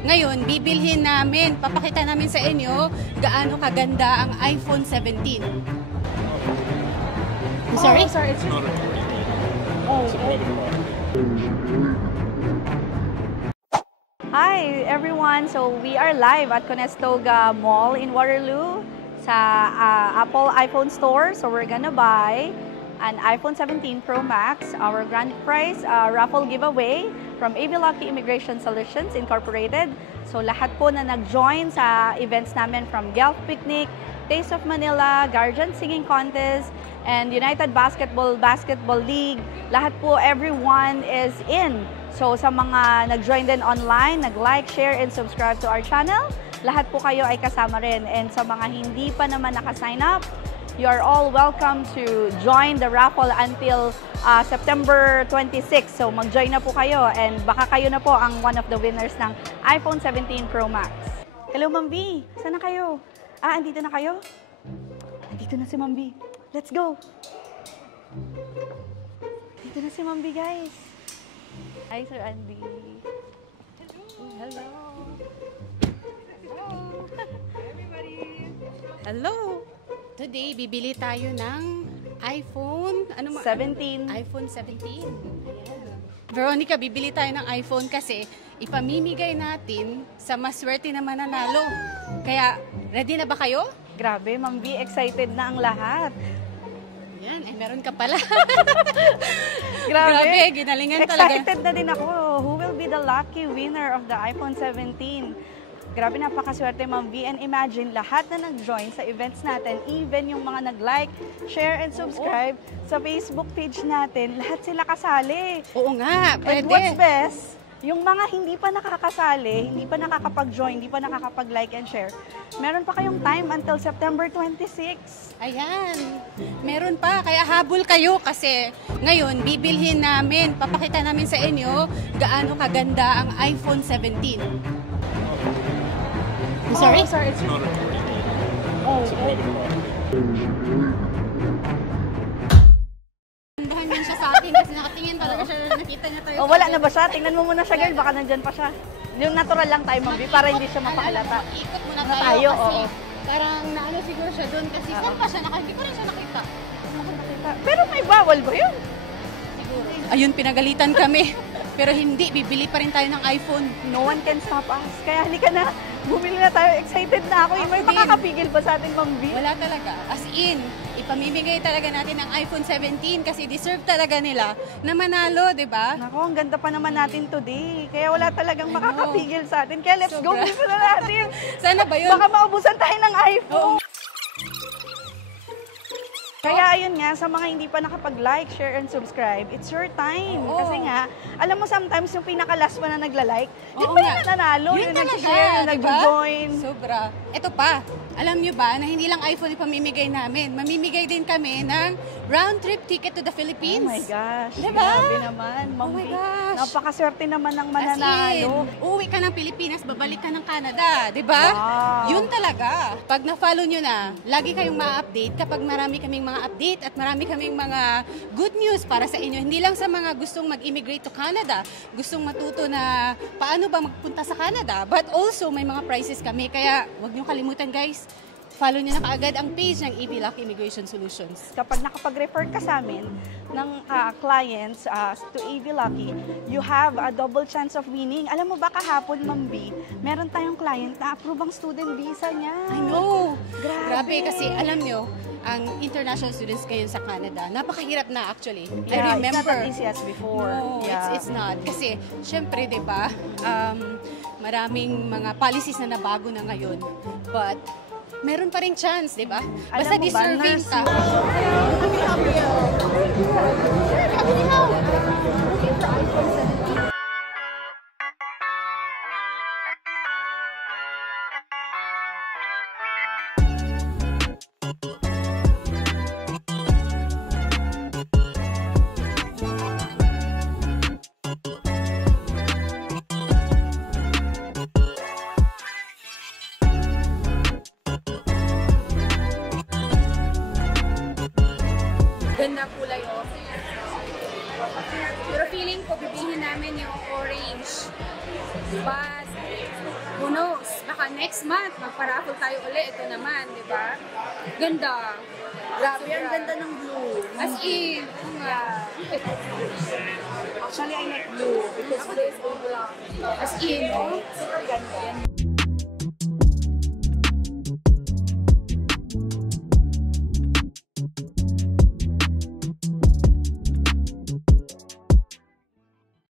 Ngayon, bibilhin namin, papakita namin sa inyo gaano kaganda ang iPhone 17. Sorry? Oh, sorry. It's not a It's a private property. Hi everyone! So we are live at Conestoga Mall in Waterloo sa Apple iPhone store. So we're gonna buy an iPhone 17 Pro Max, our grand prize raffle giveaway from AV Lucky Immigration Solutions Incorporated. So lahat po na nag-join sa events namin from Guelph Picnic, Taste of Manila, Guardian Singing Contest, and United Basketball League. Lahat po, everyone is in. So sa mga nag-join din online, nag-like, share, and subscribe to our channel, lahat po kayo ay kasama rin. And sa mga hindi pa naman naka-sign up, you are all welcome to join the raffle until September 26. So mag-join na po kayo and baka kayo na po ang one of the winners ng iPhone 17 Pro Max. Hello Ma'am B, saan na kayo? Andito na kayo? Andito na si Ma'am B. Let's go! Andito na si Ma'am B, guys. Hi Sir Andy. Hello. Hello. Everybody. Hello. Today, bibili tayo ng iPhone 17. iPhone 17. Veronica, bibili tayo ng iPhone kasi ipamimigay natin sa maswerte na mananalo. Kaya, ready na ba kayo? Grabe, Ma'am B, excited na ang lahat. Yan, meron ka pala. Grabe, ginalingan talaga. Excited na din ako. Who will be the lucky winner of the iPhone 17? Grabe, napakaswerte Ma'am B. And imagine, lahat na nag-join sa events natin, even yung mga nag-like, share, and subscribe sa Facebook page natin, lahat sila kasali. Oo nga, pwede. And what's best, yung mga hindi pa nakakasali, hindi pa nakakapag-join, hindi pa nakakapag-like and share, meron pa kayong time until September 26. Ayan, meron pa. Kaya habol kayo kasi ngayon, bibilhin namin, papakita namin sa inyo gaano kaganda ang iPhone 17. Sorry? It's not a It's a private property. Nandahan yan siya sa atin kasi nakatingin talaga siya, nakita niya tayo. Wala na ba siya? Tingnan mo muna siya, girl. Baka nandyan pa siya. Yung natural lang tayo, Ma'am B, para hindi siya mapahalata. Ikot muna tayo, tayo kasi oo. parang naano siguro siya doon kasi saan pa siya? Hindi ko rin siya nakita. Pero may bawal ba yun? Siguro. Ayun, pinagalitan kami. Pero hindi, bibili pa rin tayo ng iPhone. No one can stop us. Kaya halika na, bumili na tayo. Excited na ako. May makakapigil ba sa atin, Ma'am B? Wala talaga. As in, ipamimigay talaga natin ang iPhone 17 kasi deserve talaga nila na manalo, di ba? Nako, ang ganda pa naman natin today. Kaya wala talagang makakapigil sa atin. Kaya let's go, Sobra. bili na natin. Sana ba yun? Baka maubusan tayo ng iPhone. Kaya ayun nga, sa mga hindi pa nakapag-like, share, and subscribe, it's your time. Oo. Kasi nga, alam mo sometimes yung pinaka-last pa na nag-like, di Oo ba nga. yung nananalo? Yun Yung talaga, nag-share, yung diba? nag-join. Sobra. Ito pa, alam nyo ba na hindi lang iPhone ipamimigay namin. Mamimigay din kami ng round-trip ticket to the Philippines. Oh my gosh, Diba? grabe naman. Oh my gosh. Napakaswerte naman ng As in, mananalo. uuwi ka ng Pilipinas, babalik ka ng Canada, di ba? Wow. Yun talaga. Pag na-follow nyo na, lagi kayong ma-update kapag marami kaming mga update at marami kaming mga good news para sa inyo. Hindi lang sa mga gustong mag-immigrate to Canada, gustong matuto na paano ba magpunta sa Canada, but also may mga prizes kami. Kaya huwag nyo kalimutan guys, follow nyo na kaagad ang page ng AV Lucky Immigration Solutions. Kapag nakapag-refer ka sa amin ng clients to AV Lucky, you have a double chance of winning. Alam mo ba kahapon, Ma'am B, meron tayong client na approve ang student visa niya. I know! Grabe. Kasi alam nyo, ang international students ngayon sa Canada, napakahirap na actually. Yeah, I it's remember. not as easy as before. No, Yeah. it's not. Kasi, syempre, di ba, maraming mga policies na nabago na ngayon. But, meron pa rin chance, di ba? Basta Alam mo ba, deserving nurse ka. Ganda kulay, oh. Pero feeling ko, bibilhin namin yung orange. But, next month, magpa-raffle tayo uli. Ito naman, di ba? Ganda. Grabe, ang ganda ng blue. As in, Yeah. Actually, I like blue because blue is all black. as in, no? Super ganda.